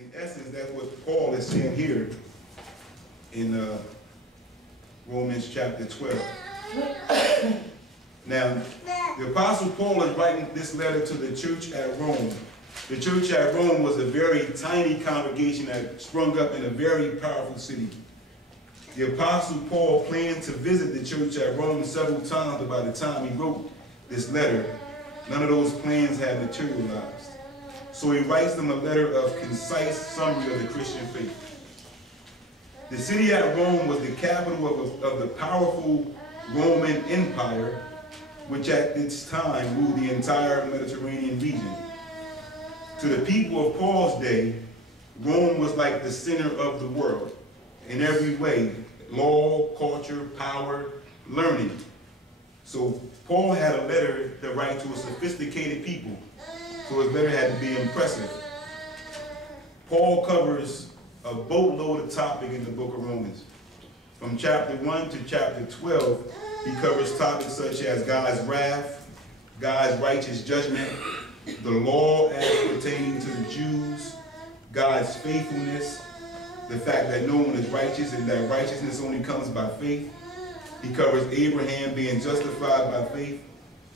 In essence, that's what Paul is saying here in Romans chapter 12. Now, the Apostle Paul is writing this letter to the church at Rome. The church at Rome was a very tiny congregation that sprung up in a very powerful city. The Apostle Paul planned to visit the church at Rome several times, but by the time he wrote this letter, none of those plans had materialized. So he writes them a letter of concise summary of the Christian faith. The city at Rome was the capital of the powerful Roman Empire, which at its time ruled the entire Mediterranean region. To the people of Paul's day, Rome was like the center of the world in every way: law, culture, power, learning. So Paul had a letter to write to a sophisticated people, so his letter had to be impressive. Paul covers a boatload of topic in the book of Romans. From chapter 1 to chapter 12, he covers topics such as God's wrath, God's righteous judgment, the law as pertaining to the Jews, God's faithfulness, the fact that no one is righteous and that righteousness only comes by faith. He covers Abraham being justified by faith.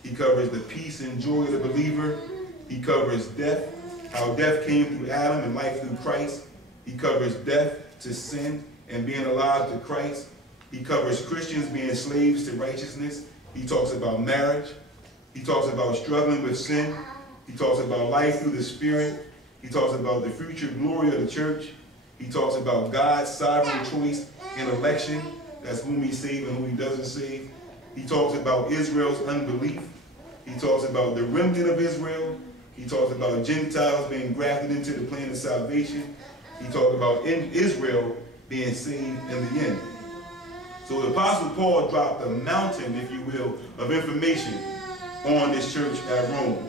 He covers the peace and joy of the believer. He covers death, how death came through Adam and life through Christ. He covers death to sin and being alive to Christ. He covers Christians being slaves to righteousness. He talks about marriage. He talks about struggling with sin. He talks about life through the Spirit. He talks about the future glory of the church. He talks about God's sovereign choice in election. That's whom he saves and whom he doesn't save. He talks about Israel's unbelief. He talks about the remnant of Israel. He talks about Gentiles being grafted into the plan of salvation. He talks about Israel being saved in the end. So the Apostle Paul dropped a mountain, if you will, of information on this church at Rome.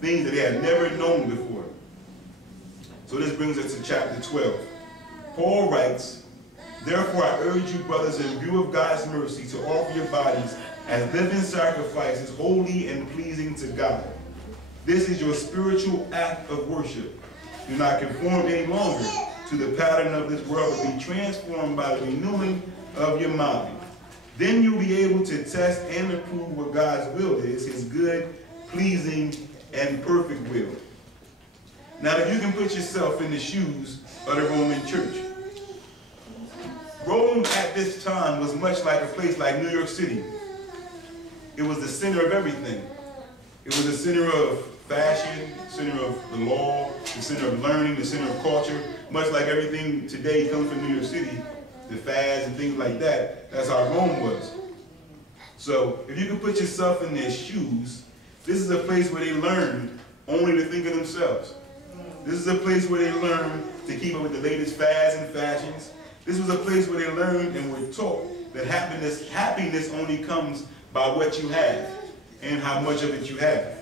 Things that they had never known before. So this brings us to chapter 12. Paul writes, "Therefore I urge you, brothers, in view of God's mercy, to offer your bodies as living sacrifices, holy and pleasing to God. This is your spiritual act of worship. Do not conform any longer to the pattern of this world, but be transformed by the renewing of your mind. Then you'll be able to test and approve what God's will is, his good, pleasing, and perfect will." Now, if you can put yourself in the shoes of the Roman church. Rome at this time was much like a place like New York City. It was the center of everything. It was the center of fashion, center of the law, the center of learning, the center of culture. Much like everything today comes from New York City, the fads and things like that. That's how Rome was. So if you can put yourself in their shoes, this is a place where they learned only to think of themselves. This is a place where they learned to keep up with the latest fads and fashions. This was a place where they learned and were taught that happiness only comes by what you have and how much of it you have.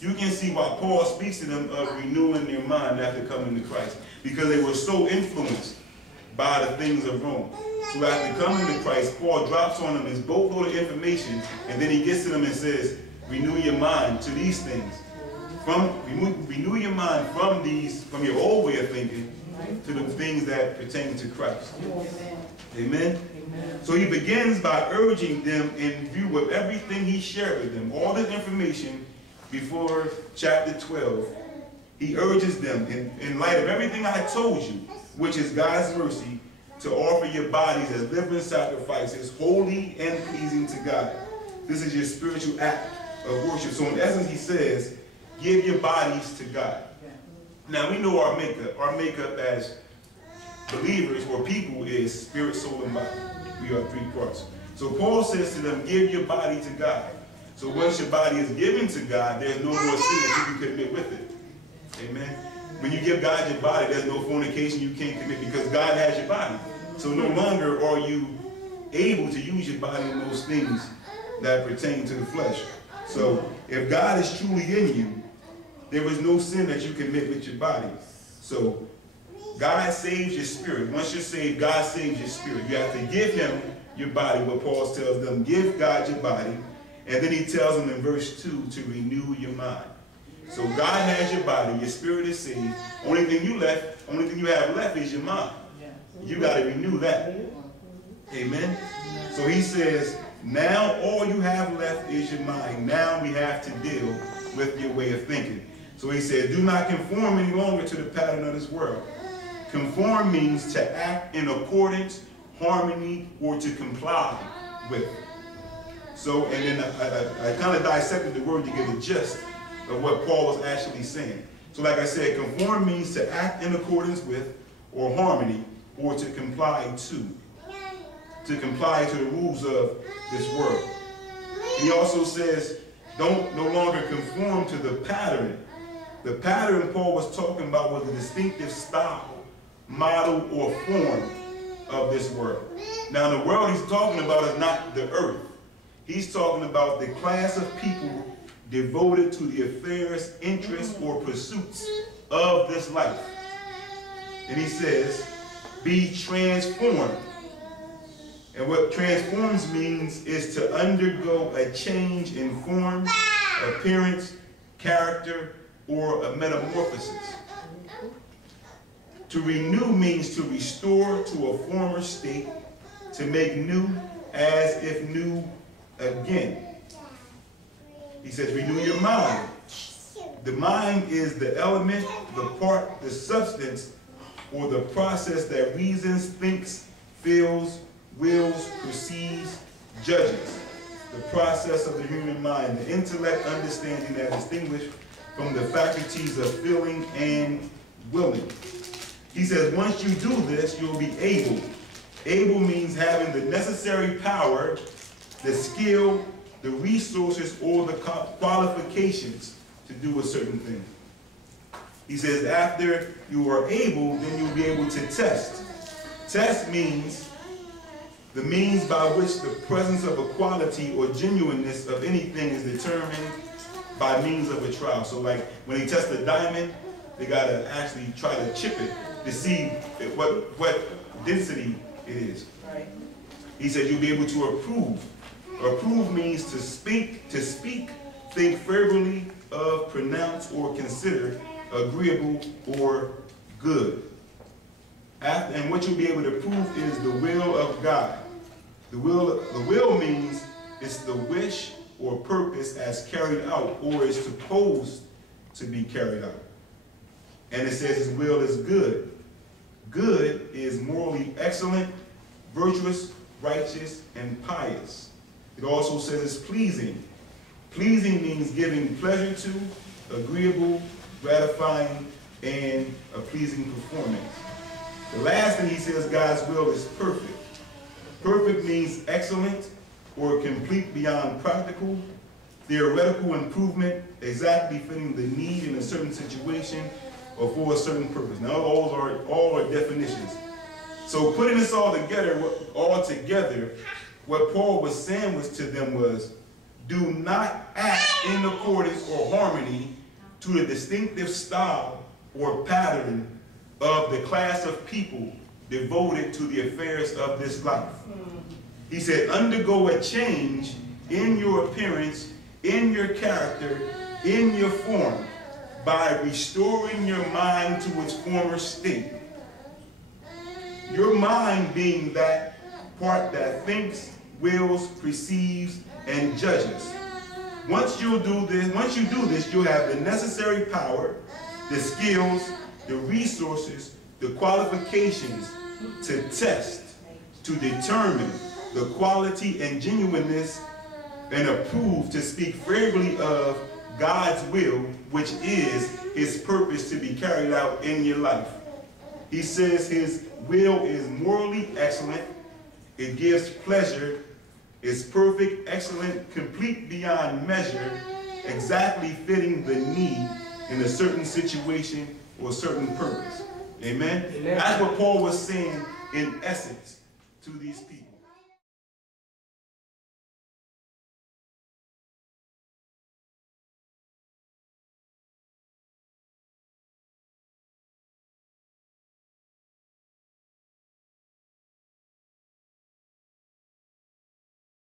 You can see why Paul speaks to them of renewing their mind after coming to Christ, because they were so influenced by the things of Rome. So after coming to Christ, Paul drops on them his boatload of information, and then he gets to them and says, renew your mind to these things. Renew your mind from your old way of thinking to the things that pertain to Christ. Amen? Amen. So he begins by urging them in view of everything he shared with them, all this information before chapter 12. He urges them, in light of everything I told you, which is God's mercy, to offer your bodies as living sacrifices, holy and pleasing to God. This is your spiritual act of worship. So in essence, he says, give your bodies to God. Now we know our makeup. Our makeup as believers or people is spirit, soul, and body. We are three parts. So Paul says to them, give your body to God. So once your body is given to God, there's no more sin that you can commit with it. Amen. When you give God your body, there's no fornication you can't commit because God has your body. So no longer are you able to use your body in those things that pertain to the flesh. So if God is truly in you, there is no sin that you commit with your body. So God saves your spirit. Once you're saved, God saves your spirit. You have to give him your body, what Paul tells them, give God your body. And then he tells them in verse 2 to renew your mind. So God has your body, your spirit is saved. Only thing you have left is your mind. You got to renew that. Amen. So he says, now all you have left is your mind. Now we have to deal with your way of thinking. So he said, do not conform any longer to the pattern of this world. Conform means to act in accordance, harmony, or to comply with. So, and then I kind of dissected the word to get a gist of what Paul was actually saying. So like I said, conform means to act in accordance with, or harmony, or to comply to. To comply to the rules of this world. And he also says, don't no longer conform to the pattern. The pattern Paul was talking about was the distinctive style, model, or form of this world. Now the world he's talking about is not the earth. He's talking about the class of people devoted to the affairs, interests, or pursuits of this life. And he says, be transformed. And what transforms means is to undergo a change in form, appearance, character, or a metamorphosis. To renew means to restore to a former state, to make new as if new again. He says, renew your mind. The mind is the element, the part, the substance, or the process that reasons, thinks, feels, wills, perceives, judges. The process of the human mind, the intellect, understanding that is distinguished from the faculties of feeling and willing. He says, once you do this, you'll be able. Able means having the necessary power, the skill, the resources, or the qualifications to do a certain thing. He says, after you are able, then you'll be able to test. Test means the means by which the presence of a quality or genuineness of anything is determined by means of a trial. So like when they test a diamond, they got to actually try to chip it to see what density it is. Right. He said you'll be able to approve. Approve means to speak, think favorably of, pronounce, or consider agreeable or good. And what you'll be able to prove is the will of God. The will means it's the wish or purpose as carried out, or is supposed to be carried out. And it says his will is good. Good is morally excellent, virtuous, righteous, and pious. It also says it's pleasing. Pleasing means giving pleasure to, agreeable, gratifying, and a pleasing performance. The last thing he says, God's will is perfect. Perfect means excellent or complete beyond practical, theoretical improvement, exactly fitting the need in a certain situation or for a certain purpose. Now, all are definitions. So putting this all together, what Paul was saying to them was, do not act in accordance or harmony to the distinctive style or pattern of the class of people devoted to the affairs of this life. He said, undergo a change in your appearance, in your character, in your form, by restoring your mind to its former state. Your mind being that part that thinks, wills, perceives, and judges. Once you do this, you'll have the necessary power, the skills, the resources, the qualifications to test, to determine the quality and genuineness, and approve to speak favorably of God's will, which is his purpose to be carried out in your life. He says his will is morally excellent, it gives pleasure, is perfect, excellent, complete beyond measure, exactly fitting the need in a certain situation or a certain purpose. Amen? Amen. That's what Paul was saying in essence to these people.